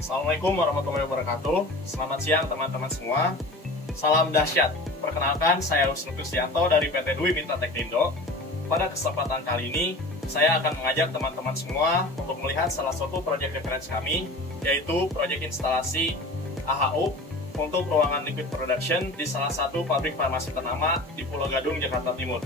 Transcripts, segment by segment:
Assalamualaikum warahmatullahi wabarakatuh. Selamat siang teman-teman semua. Salam dahsyat. Perkenalkan, saya Wisnu Kristianto dari PT Dwi Mitra Teknindo. Pada kesempatan kali ini, saya akan mengajak teman-teman semua untuk melihat salah satu proyek referensi kami, yaitu proyek instalasi AHU untuk ruangan liquid production di salah satu pabrik farmasi ternama di Pulau Gadung, Jakarta Timur.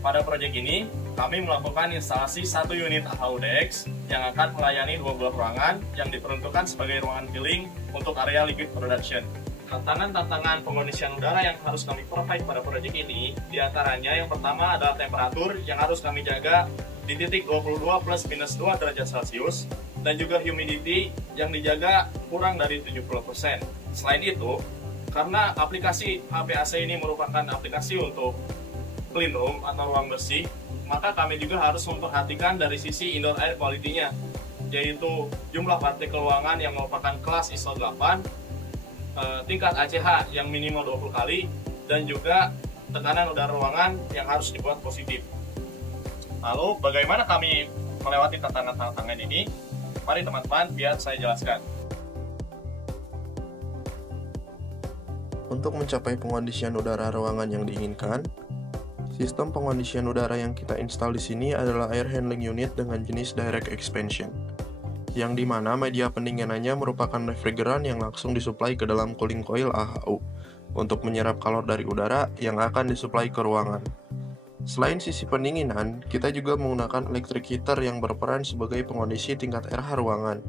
Pada proyek ini, kami melakukan instalasi satu unit AHU DX yang akan melayani 2 buah ruangan yang diperuntukkan sebagai ruangan filling untuk area liquid production. Tantangan-tantangan pengondisian udara yang harus kami provide pada proyek ini, diantaranya yang pertama adalah temperatur yang harus kami jaga di titik 22 plus minus 2 derajat Celcius, dan juga humidity yang dijaga kurang dari 70%. Selain itu, karena aplikasi HPAC ini merupakan aplikasi untuk clean room atau ruang bersih, maka kami juga harus memperhatikan dari sisi indoor air quality-nya, yaitu jumlah partikel ruangan yang merupakan kelas ISO 8, tingkat ACH yang minimal 20 kali, dan juga tekanan udara ruangan yang harus dibuat positif. Lalu, bagaimana kami melewati tantangan-tantangan ini? Mari teman-teman, biar saya jelaskan. Untuk mencapai pengondisian udara ruangan yang diinginkan, sistem pengondisian udara yang kita install di sini adalah air handling unit dengan jenis direct expansion, yang dimana media pendinginannya merupakan refrigeran yang langsung disuplai ke dalam cooling coil AHU untuk menyerap kalor dari udara yang akan disuplai ke ruangan. Selain sisi pendinginan, kita juga menggunakan electric heater yang berperan sebagai pengondisi tingkat RH ruangan.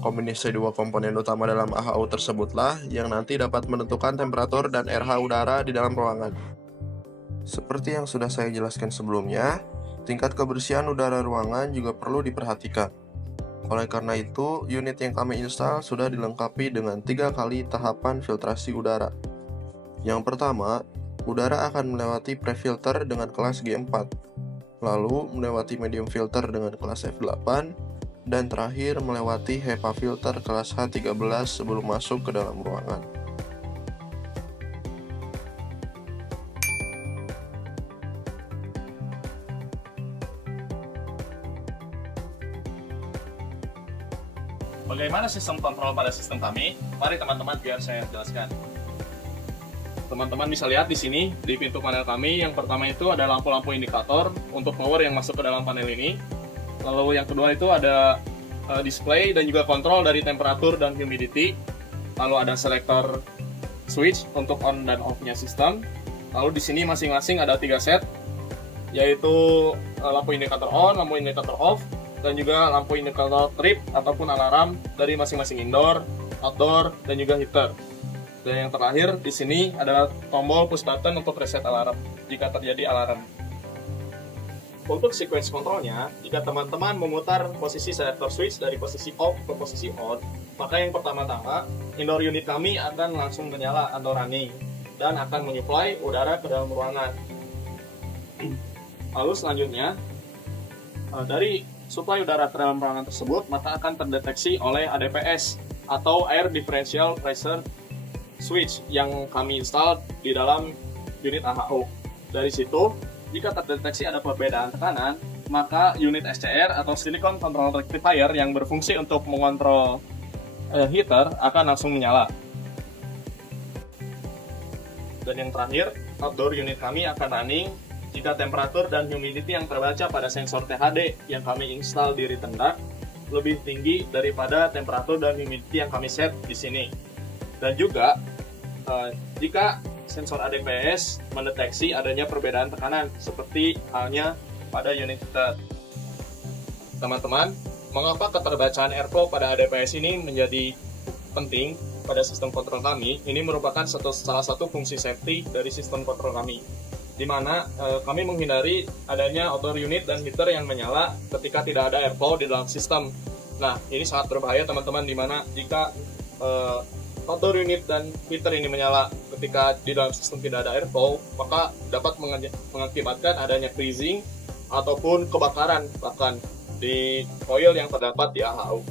Kombinasi dua komponen utama dalam AHU tersebutlah yang nanti dapat menentukan temperatur dan RH udara di dalam ruangan. Seperti yang sudah saya jelaskan sebelumnya, tingkat kebersihan udara ruangan juga perlu diperhatikan. Oleh karena itu, unit yang kami install sudah dilengkapi dengan 3 kali tahapan filtrasi udara. Yang pertama, udara akan melewati pre-filter dengan kelas G4, lalu melewati medium filter dengan kelas F8, dan terakhir melewati HEPA filter kelas H13 sebelum masuk ke dalam ruangan. Bagaimana sistem kontrol pada sistem kami? Mari teman-teman, biar saya jelaskan. Teman-teman bisa lihat di sini, di pintu panel kami, yang pertama itu ada lampu-lampu indikator untuk power yang masuk ke dalam panel ini. Lalu yang kedua itu ada display dan juga kontrol dari temperatur dan humidity. Lalu ada selektor switch untuk on dan off-nya sistem. Lalu di sini masing-masing ada 3 set, yaitu lampu indikator on, lampu indikator off, dan juga lampu indikator trip ataupun alarm dari masing-masing indoor, outdoor, dan juga heater. Dan yang terakhir di sini adalah tombol push button untuk reset alarm jika terjadi alarm. Untuk sequence kontrolnya, jika teman-teman memutar posisi selektor switch dari posisi off ke posisi on, maka yang pertama-tama indoor unit kami akan langsung menyala atau running dan akan menyuplai udara ke dalam ruangan. Lalu selanjutnya dari suplai udara ke dalam ruangan tersebut maka akan terdeteksi oleh ADPS atau Air Differential Pressure Switch yang kami install di dalam unit AHU. Dari situ, jika terdeteksi ada perbedaan tekanan, maka unit SCR atau Silicon Control Rectifier yang berfungsi untuk mengontrol heater akan langsung menyala. Dan yang terakhir, outdoor unit kami akan running jika temperatur dan humidity yang terbaca pada sensor THD yang kami install di return duct lebih tinggi daripada temperatur dan humidity yang kami set di sini. Dan juga jika sensor ADPS mendeteksi adanya perbedaan tekanan seperti halnya pada unit heater. Teman-teman, mengapa keterbacaan airflow pada ADPS ini menjadi penting pada sistem kontrol kami? Ini merupakan salah satu fungsi safety dari sistem kontrol kami, di mana kami menghindari adanya outdoor unit dan heater yang menyala ketika tidak ada airflow di dalam sistem. Nah, ini sangat berbahaya teman-teman, di mana jika outdoor unit dan heater ini menyala ketika di dalam sistem tidak ada airflow, maka dapat mengakibatkan adanya freezing ataupun kebakaran bahkan di coil yang terdapat di AHU.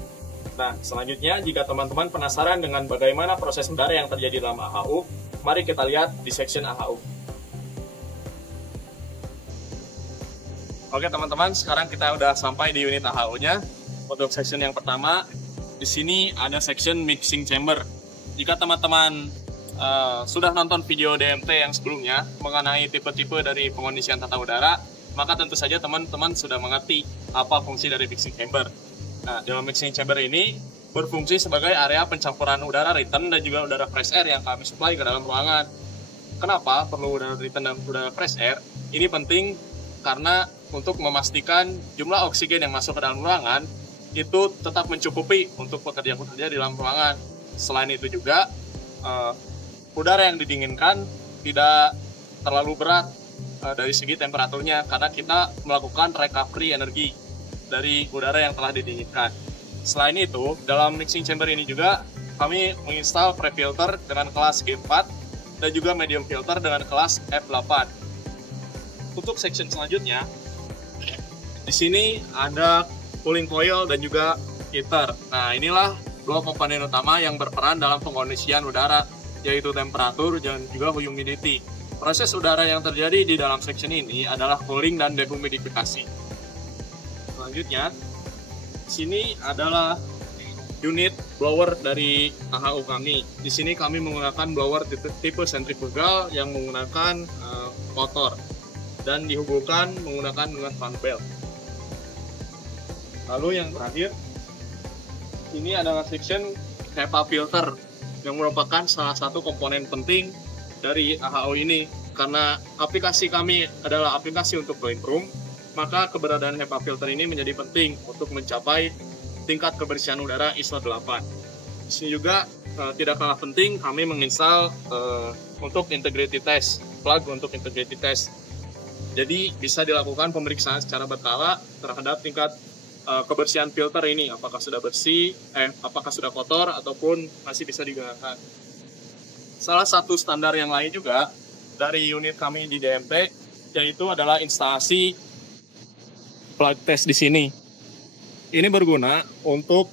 Nah, selanjutnya jika teman-teman penasaran dengan bagaimana proses udara yang terjadi dalam AHU, mari kita lihat di section AHU. Oke teman-teman, sekarang kita udah sampai di unit AHU-nya. Untuk section yang pertama, di sini ada section mixing chamber. Jika teman-teman sudah nonton video DMT yang sebelumnya mengenai tipe-tipe dari pengondisian tata udara, maka tentu saja teman-teman sudah mengerti apa fungsi dari mixing chamber. Nah, dalam mixing chamber ini berfungsi sebagai area pencampuran udara return dan juga udara fresh air yang kami supply ke dalam ruangan. Kenapa perlu udara return dan udara fresh air? Ini penting karena untuk memastikan jumlah oksigen yang masuk ke dalam ruangan itu tetap mencukupi untuk pekerja-pekerja di dalam ruangan. Selain itu juga udara yang didinginkan tidak terlalu berat dari segi temperaturnya karena kita melakukan recovery energi dari udara yang telah didinginkan. Selain itu, dalam mixing chamber ini juga kami menginstal pre-filter dengan kelas G4 dan juga medium filter dengan kelas F8. Untuk section selanjutnya, di sini ada cooling coil dan juga heater. Nah, inilah dua komponen utama yang berperan dalam pengondisian udara, yaitu temperatur dan juga humidity. Proses udara yang terjadi di dalam section ini adalah cooling dan dehumidifikasi. Selanjutnya, sini adalah unit blower dari AHU kami. Di sini kami menggunakan blower tipe sentrifugal yang menggunakan motor dan dihubungkan menggunakan dengan fan belt. Lalu yang terakhir, ini adalah section HEPA filter yang merupakan salah satu komponen penting dari AHU ini. Karena aplikasi kami adalah aplikasi untuk clean room, maka keberadaan HEPA filter ini menjadi penting untuk mencapai tingkat kebersihan udara ISO 8. Di sini juga tidak kalah penting kami menginstal untuk integrity test, plug untuk integrity test. Jadi bisa dilakukan pemeriksaan secara berkala terhadap tingkat kebersihan filter ini, apakah sudah bersih, apakah sudah kotor ataupun masih bisa digunakan. Salah satu standar yang lain juga dari unit kami di DMT yaitu adalah instalasi plug test di sini. Ini berguna untuk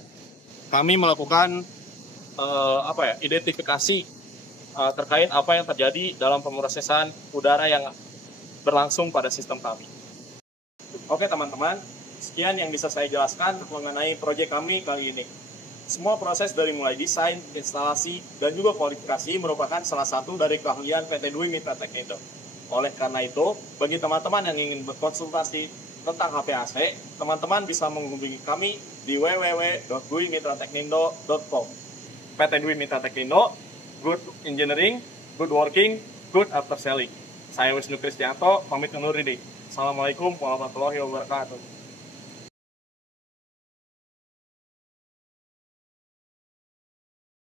kami melakukan identifikasi terkait apa yang terjadi dalam pemrosesan udara yang berlangsung pada sistem kami. Oke teman-teman, sekian yang bisa saya jelaskan mengenai proyek kami kali ini. Semua proses dari mulai desain, instalasi, dan juga kualifikasi merupakan salah satu dari keahlian PT Dwi Mitra Teknindo. Oleh karena itu, bagi teman-teman yang ingin berkonsultasi tentang HPAC, teman-teman bisa menghubungi kami di www.dwimitrateknindo.com. PT Dwi Mitra Teknindo, good engineering, good working, good after selling. Saya Wisnu Kristianto, pamit undur diri. Assalamualaikum warahmatullahi wabarakatuh.